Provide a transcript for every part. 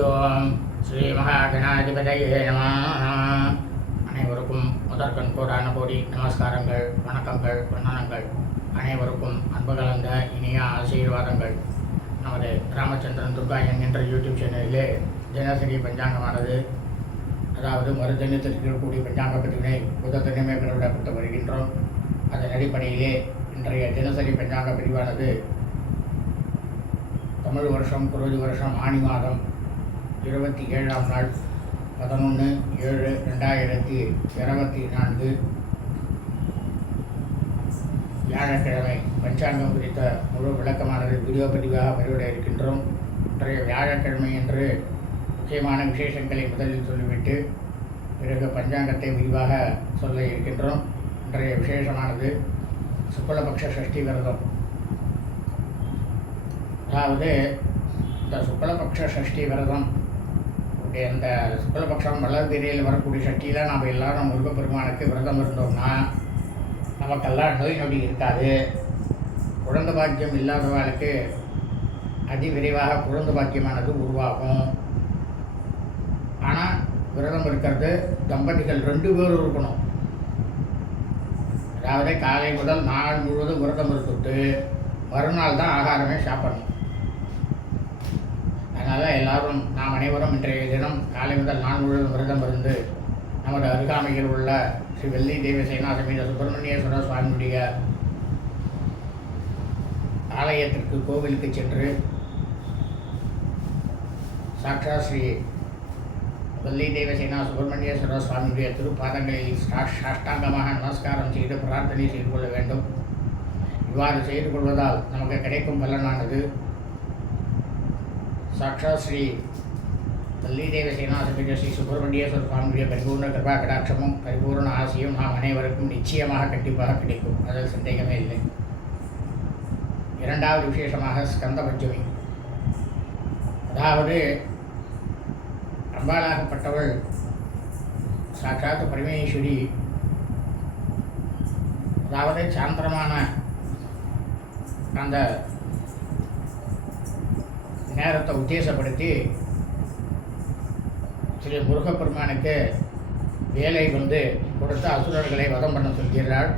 ஓம் ஸ்ரீ மகாகணாதிபதியே நம. அனைவருக்கும் முதற்கண் கோடான கோடி நமஸ்காரங்கள் வணக்கங்கள் வண்ணனங்கள் அனைவருக்கும் அன்பு கலந்த இனிய ஆசீர்வாதங்கள். நமது ராமச்சந்திரன் துர்கா என்கின்ற யூடியூப் சேனலிலே தினசரி பஞ்சாங்கமானது அதாவது மறுதினத்திற்கு கூடிய பஞ்சாங்க பிரிவினை புத தினமே பிரிவிடப்பட்டு வருகின்றோம். அதன் அடிப்படையிலே இன்றைய தினசரி பஞ்சாங்க பிரிவானது தமிழ் வருஷம் குரோதி வருஷம் ஆணி மாதம் இருபத்தி ஏழாம் நாள் பதினொன்று ஏழு ரெண்டாயிரத்தி இருபத்தி நான்கு. வியாழக்கிழமை பஞ்சாங்கம் குறித்த முழு விளக்கமானது வீடியோ பதிவாக பதிவிட இருக்கின்றோம். இன்றைய வியாழக்கிழமை என்று முக்கியமான விசேஷங்களை முதலில் சொல்லிவிட்டு பிறகு பஞ்சாங்கத்தை விரிவாக சொல்ல இருக்கின்றோம். இன்றைய விசேஷமானது சுக்லபக்ஷ சஷ்டி விரதம். அதாவது இந்த சுக்லபக்ஷ சஷ்டி விரதம் இந்த சுக்லபக்ஷம் வளர்பிரையில் வரக்கூடிய சக்தியில் நாம் எல்லாரும் முருகப்பெருமானுக்கு விரதம் இருந்தோம்னா நமக்கெல்லாம் நோய் நொடி இருக்காது. குழந்தை பாக்கியம் இல்லாதவர்களுக்கு அதிவிரைவாக குழந்தை பாக்கியமானது உருவாகும். ஆனால் விரதம் இருக்கிறது தம்பதிகள் ரெண்டு பேரும் இருக்கணும். அதாவது காலை முதல் நாள் முழுவதும் விரதம் இருந்துட்டு மறுநாள் தான் ஆகாரமே சாப்பிடணும். அதனால் எல்லாரும் நாம் அனைவரும் இன்றைய தினம் காலை முதல் நான் முழுவதும் விரதம் இருந்து நமது அருகாமையில் உள்ள ஸ்ரீ வெள்ளி தேவ சேனா சமீத சுப்பிரமணியேஸ்வரர் சுவாமியுடைய ஆலயத்திற்கு கோவிலுக்கு சென்று சாக்ஷா ஸ்ரீ வள்ளி தேவசேனா சேனா சுப்பிரமணியேஸ்வர சுவாமியுடைய திருப்பாதங்களில் சாஷ்டாங்கமாக நமஸ்காரம் செய்து பிரார்த்தனை செய்து கொள்ள வேண்டும். இவ்வாறு செய்து கொள்வதால் நமக்கு கிடைக்கும் பலனானது சாட்சாத் ஸ்ரீ வள்ளிதேவ சேனாசபிக ஸ்ரீ சுப்பிரமணியேஸ்வர சுவாமியுடைய பரிபூர்ண கிருபா கடாட்சமும் பரிபூர்ண ஆசையும் நாம் அனைவருக்கும் நிச்சயமாக கண்டிப்பாக கிடைக்கும். அதில் சந்தேகமே இல்லை. இரண்டாவது விசேஷமாக ஸ்கந்த பஞ்சமி அதாவது அம்பாளாகப்பட்டவள் சாட்சாத் பரமேஸ்வரி அதாவது சாந்திரமான அந்த நேரத்தை உத்தேசப்படுத்தி ஸ்ரீ முருகப்பெருமானுக்கு வேலை வந்து கொடுத்து அசுரர்களை வதம் பண்ண சொல்கிறாள்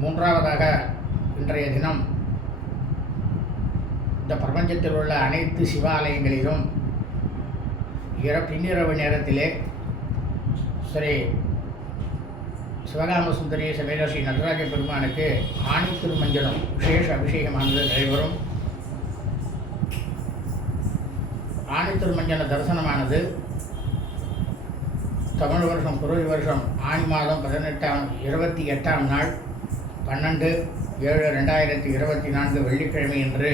மூன்றாவதாக இன்றைய தினம் இந்த பிரபஞ்சத்தில் உள்ள அனைத்து சிவாலயங்களிலும் இர பின்னிரவு நேரத்திலே ஸ்ரீ சிவகாம சுந்தரி சமேத ஸ்ரீ நடராஜ பெருமானுக்கு ஆணி திருமஞ்சனம் விசேஷ அபிஷேகமானது நடைபெறும். ஆணி திருமஞ்சன தரிசனமானது தமிழ் வருஷம் குருவி வருஷம் ஆணி மாதம் பதினெட்டாம் இருபத்தி எட்டாம் நாள் பன்னெண்டு ஏழு ரெண்டாயிரத்தி இருபத்தி நான்கு வெள்ளிக்கிழமை என்று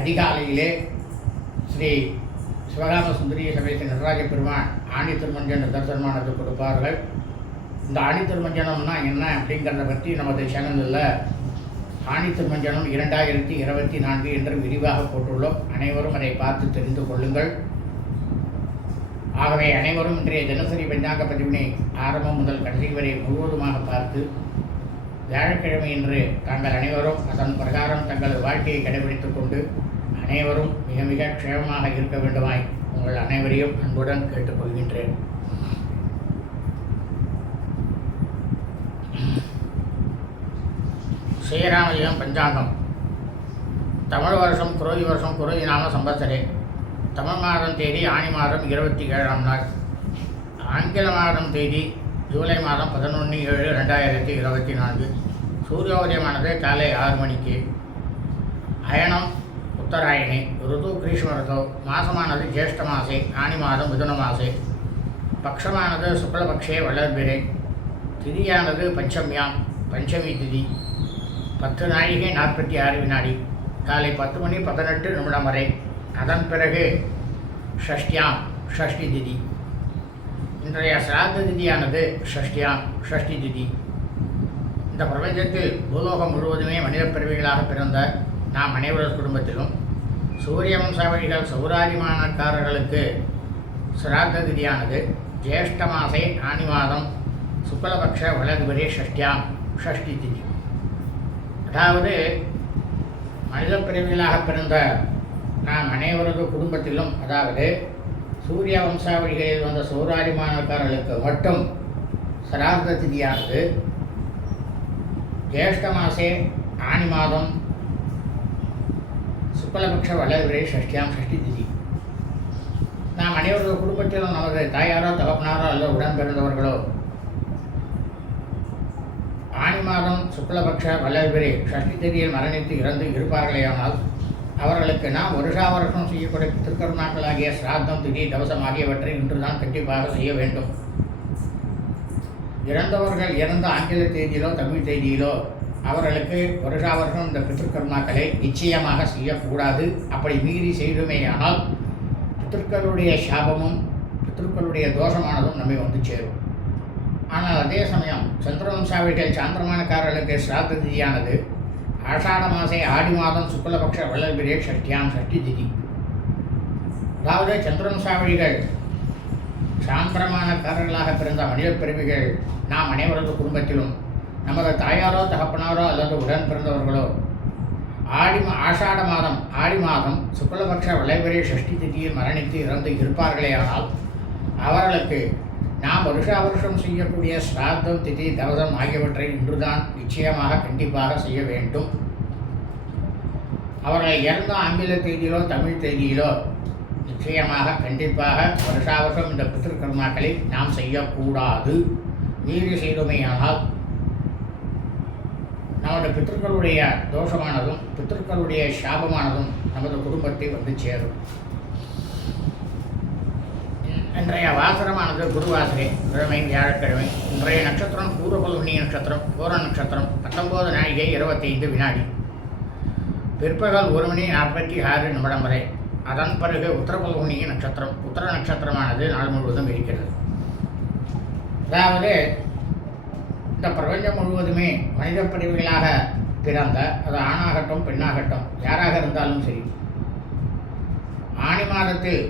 அதிகாலையிலே ஸ்ரீ சிவகாம சுந்தரிய சமேத நடராஜ பெருமான் ஆணி திருமஞ்சன தரிசனமானது கொடுப்பார்கள். இந்த ஆணித்திருமஞ்சனம்னா என்ன அப்படிங்கிறத பற்றி நமது சேனலில் ஆணித்திருமஞ்சனம் இரண்டாயிரத்தி இருபத்தி நான்கு என்று விரிவாக போட்டுள்ளோம். அனைவரும் அதை பார்த்து தெரிந்து கொள்ளுங்கள். ஆகவே அனைவரும் இன்றைய தினசரி பஞ்சாங்க பதிவினை ஆரம்பம் முதல் கடைசி வரை முழுவதுமாக பார்த்து வியாழக்கிழமை இன்று தாங்கள் அனைவரும் அதன் பிரகாரம் தங்களது வாழ்க்கையை கடைபிடித்துக் கொண்டு அனைவரும் மிக மிக க்ஷேமமாக இருக்க வேண்டுமாய் உங்கள் அனைவரையும் அன்புடன் கேட்டுக்கொள்கின்றேன். ஸ்ரீராமஜெயம் பஞ்சாங்கம். தமிழ் வருஷம் குரோதி வருஷம் குரோதி நாம சம்பத்தரே தமிழ் மாதம் தேதி ஆணி மாதம் இருபத்தி ஏழாம் நாள். ஆங்கில மாதம் தேதி ஜூலை மாதம் பதினொன்று ஏழு ரெண்டாயிரத்தி இருபத்தி நான்கு. சூரியோதயமானது காலை ஆறு மணிக்கு. அயனம் உத்தராயணி ருது கிரீஷ்ம ருதோ மாசமானது ஜேஷ்ட மாசே ஆணி மாதம் மிதுன மாசே. பக்ஷமானது சுக்லபக்ஷே வளர்பிறை திதியானது பஞ்சமியாம் பஞ்சமி திதி. பத்து நாழிகை நாற்பத்தி ஆறு வினாடி. காலை பத்து மணி பதினெட்டு நிமிடம் வரை. அதன் பிறகு ஷஷ்டியாம் ஷஷ்டி திதி. இன்றைய சிராத்த திதியானது ஷஷ்டியாம் ஷஷ்டி திதி. இந்த பிரபஞ்சத்தில் பூலோகம் முழுவதுமே மனித பிறவிகளாக பிறந்த நாம் அனைவரது குடும்பத்திலும் சூரிய வம்சாவளிகள் சௌராரிமானக்காரர்களுக்கு சிராத்த திதியானது ஜேஷ்ட மாசே ஆணி மாதம் சுக்லபக்ஷ வளர்வரே ஷஷ்டியாம் ஷஷ்டி திதி. அதாவது மனித பிரிவுகளாக பிறந்த நாம் அனைவரது குடும்பத்திலும் அதாவது சூரிய வம்சாவளிகளில் வந்த சௌராரிமானக்காரர்களுக்கு மட்டும் சிரார்த்த திதியானது ஜேஷ்ட மாசே ஆனி மாதம் சுக்லபக்ஷ வளர்வரே ஷஷ்டியாம் ஷஷ்டி திதி. நாம் அனைவரது குடும்பத்திலும் நமது தாயாரோ தகப்பனாரோ அல்லது உடன் பிறந்தவர்களோ ஆணி மாதம் சுக்லபக்ஷ வல்லபிரே ஷஷ்டி திதியில் மரணித்து இறந்து இருப்பார்களேயானால் அவர்களுக்கு நாம் வருஷா வருஷம் செய்யக்கூடிய திருக்கருணாக்களாகிய சிராத்தம் திதி தவசம் ஆகியவற்றை இன்றுதான் கண்டிப்பாக செய்ய வேண்டும். இறந்தவர்கள் இறந்த ஆங்கில தேதியிலோ தமிழ் தேதியிலோ அவர்களுக்கு வருஷா வருஷம் இந்த பித்திருக்கர்மாக்களை நிச்சயமாக செய்யக்கூடாது. அப்படி மீறி செய்துமேயானால் பித்திருக்களுடைய சாபமும் பித்திருக்களுடைய தோஷமானதும் நம்மை வந்து சேரும். ஆனால் அதே சமயம் சந்திரவம்சாவிகள் சாந்திரமானக்காரர்களுக்கு சிராத்த திதியானது ஆஷாட மாசே ஆடி மாதம் சுக்லபக்ஷ வளர்பிரே ஷஷ்டியாம் ஷஷ்டி திதி அதாவது சந்திரவம்சாவளிகள் சாந்திரமானக்காரர்களாக பிறந்த மனித பிறவிகள் நாம் அனைவரது குடும்பத்திலும் நமது தாயாரோ தகப்பனாரோ அல்லது உடன் பிறந்தவர்களோ ஆடி மா ஆஷாட மாதம் ஆடி மாதம் சுக்லபக்ஷ வளைவரே ஷஷ்டி திதியில் மரணித்து இறந்து இருப்பார்களே ஆனால் அவர்களுக்கு நாம் வருஷா வருஷம் செய்யக்கூடிய ஸ்ராத்தம் திதி தவசம் ஆகியவற்றை இன்றுதான் நிச்சயமாக கண்டிப்பாக செய்ய வேண்டும். அவர்களை இறந்த ஆங்கில தேதியிலோ தமிழ் தேதியிலோ நிச்சயமாக கண்டிப்பாக வருஷா வருஷம் இந்த பித்திருக்கர்மாக்களை நாம் செய்யக்கூடாது. மீறி செய்தோமேயானால் நமது பித்திருக்களுடைய தோஷமானதும் பித்திருக்களுடைய சாபமானதும் நமது குடும்பத்தை வந்து சேரும். இன்றைய வாசரமானது குருவாசரே கிழமை வியாழக்கிழமை. இன்றைய நட்சத்திரம் பூர்வபல்குனி நட்சத்திரம் பூர நட்சத்திரம் பத்தொம்போது நாழிகை இருபத்தைந்து வினாடி. பிற்பகல் ஒரு மணி நாற்பத்தி ஆறு நிமிடம் வரை. அதன் பிறகு உத்தரபல்குனி நட்சத்திரம் உத்தர நட்சத்திரமானது நாள் முழுவதும் இருக்கிறது. அதாவது இந்த பிரபஞ்சம் முழுவதுமே மனித பிரிவுகளாக பிறந்த அது ஆணாகட்டும் பெண்ணாகட்டும் யாராக இருந்தாலும் சரி ஆணி மாதத்தில்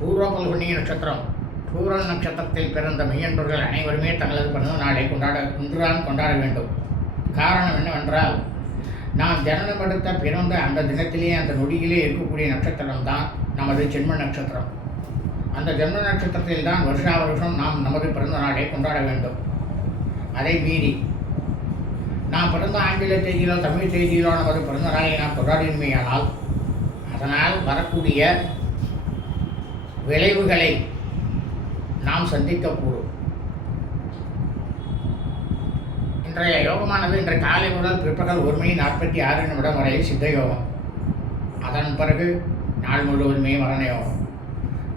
பூர்வ பல்குனி நட்சத்திரம். பூரன் நட்சத்திரத்தில் பிறந்த மெய்யன்பர்கள் அனைவருமே தங்களது பிறந்த நாளை கொண்டாட இன்றுதான் கொண்டாட வேண்டும். காரணம் என்னவென்றால் நாம் ஜனனம் எடுத்த பிறந்த அந்த தினத்திலே அந்த நொடியிலே இருக்கக்கூடிய நட்சத்திரம் தான் நமது ஜென்ம நட்சத்திரம். அந்த ஜென்ம நட்சத்திரத்தில் தான் வருஷா வருஷம் நாம் நமது பிறந்த நாளை கொண்டாட வேண்டும். அதை மீறி நாம் பிறந்த ஆங்கில தேதியிலோ தமிழ் தேதியிலோ நமது பிறந்த நாளை நாம் கொண்டாடினுமையானால் அதனால் வரக்கூடிய விளைவுகளை நாம் சந்திக்கக்கூடும். இன்றைய யோகமானது இன்று காலை முதல் பிற்பகல் ஒரு மணி நாற்பத்தி ஆறு நிமிடம் வரையில் சித்த யோகம். அதன் பிறகு நாள் முழுவதுமே மரண யோகம்.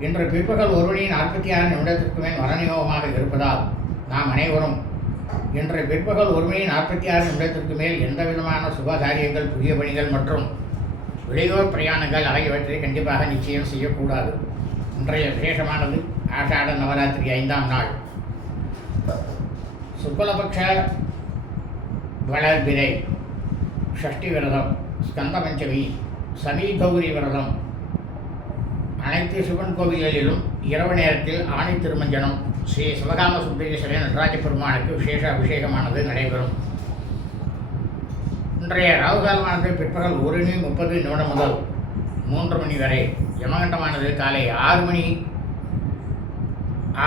இன்று பிற்பகல் ஒரு மணி நாற்பத்தி ஆறு நிமிடத்திற்கு மேல் மரண யோகமாக இருப்பதால் நாம் அனைவரும் இன்று பிற்பகல் ஒரு மணி நாற்பத்தி ஆறு நிமிடத்திற்கு மேல் எந்த விதமான சுப காரியங்கள் புதிய பணிகள் மற்றும் வெளியூர் பிரயாணங்கள் ஆகியவற்றை கண்டிப்பாக நிச்சயம் செய்யக்கூடாது. இன்றைய விசேஷமானது ஆஷாட நவராத்திரி ஐந்தாம் நாள். சுக்லபக்ஷ வளர்பிரை ஷஷ்டி விரதம் ஸ்கந்த பஞ்சமி கௌரி விரதம். அனைத்து சிவன் கோவில்களிலும் இரவு நேரத்தில் ஆணை திருமஞ்சனம் ஸ்ரீ சிவகாம சுந்தரேஸ்வரர் நடராஜ பெருமானுக்கு விசேஷ அபிஷேகமானது நடைபெறும். இன்றைய ராகுகாலமானது பிற்பகல் ஒரு மணி முப்பது நிமிடம் முதல் மூன்று மணி வரை. யமகண்டமானது காலை ஆறு மணி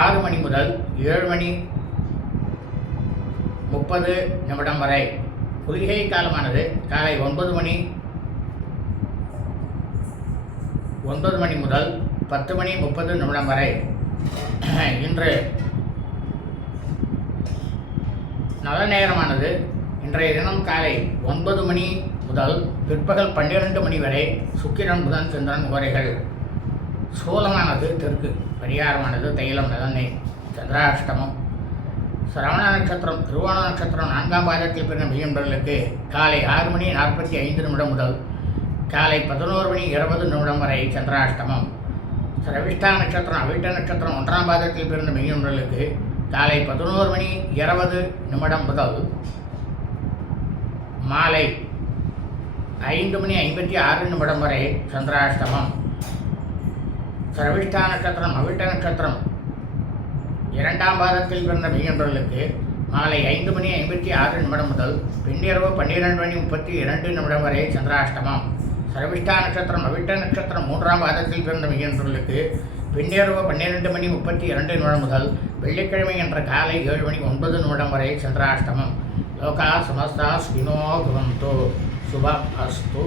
ஆறு மணி முதல் ஏழு மணி முப்பது நிமிடம் வரை. குளிகை காலமானது காலை ஒன்பது மணி ஒன்பது மணி முதல் பத்து மணி முப்பது நிமிடம் வரை. இன்று நல்ல நேரமானது இன்றைய தினம் காலை ஒன்பது மணி முதல் பிற்பகல் பன்னிரண்டு மணி வரை சுக்கிரன் புதன் சந்திரன் உரைகள் சூலமானது தெற்கு பரிகாரமானது தைலம் நலனை சந்திராஷ்டமம். சிரவண நட்சத்திரம் திருவோண நட்சத்திரம் நான்காம் பாதத்தில் பிறந்த மெய்யன்பர்களுக்கு காலை ஆறு மணி நாற்பத்தி ஐந்து நிமிடம் முதல் காலை பதினோரு மணி இருபது நிமிடம் வரை சந்திராஷ்டமம். சிரவிஷ்டா நட்சத்திரம் அவிட்ட நட்சத்திரம் ஒன்றாம் பாதத்தில் பிறந்த மெய்யொன்றலுக்கு காலை பதினோரு மணி இருபது நிமிடம் முதல் மாலை ஐந்து மணி ஐம்பத்தி ஆறு நிமிடம் வரை சந்திராஷ்டமம். சரவிஷ்டா நட்சத்திரம் அவிட்ட நட்சத்திரம். இரண்டாம் பாதத்தில் பிறந்த மீனவர்களுக்கு மாலை ஐந்து மணி ஐம்பத்தி ஆறு நிமிடம் முதல் பின்னிரவு பன்னிரெண்டு மணி முப்பத்தி இரண்டு நிமிடம் வரை சந்திராஷ்டமம். சரவிஷ்டா நட்சத்திரம் அவிட்ட நட்சத்திரம் மூன்றாம் பாதத்தில் பிறந்த மீனவர்களுக்கு பின்னிரவு பன்னிரெண்டு மணி முப்பத்தி இரண்டு நிமிடம் முதல் வெள்ளிக்கிழமை என்ற காலை ஏழு மணி ஒன்பது நிமிடம் வரை சந்திராஷ்டமம். லோகா சமஸ்தா ஸ்வினோ குவந்தோ శుభమస్తు